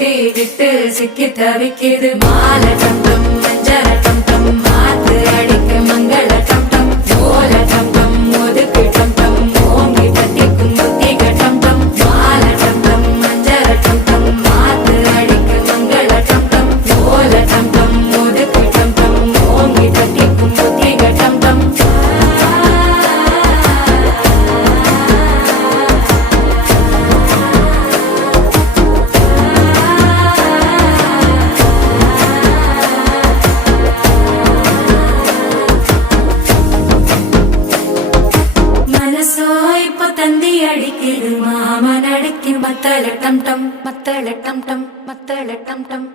விட்டு சிக்கி தவிக்கிது மால டம் டம் மஞ்சள டம் டம் மாத்து அடிக்க மங்கள டம் டம் ஓல டம் டம் ஒதுக்கு டம் டம் ஓங்கி தட்டிக்கும் புத்திக டம் டம் மால டம் டம் மஞ்சள டம் டம் மாத்து அடிக்க மங்கள டம் டம் ஓல டம் டம் ஒதுக்கு டம் டம் ஓங்கி தட்டிக்கும் புத்திக டம் டம் தந்தி அடிக்குது மாமன் அடிக்கு மத்தள டம் டம் மத்தள டம் டம் மத்தள டம் டம்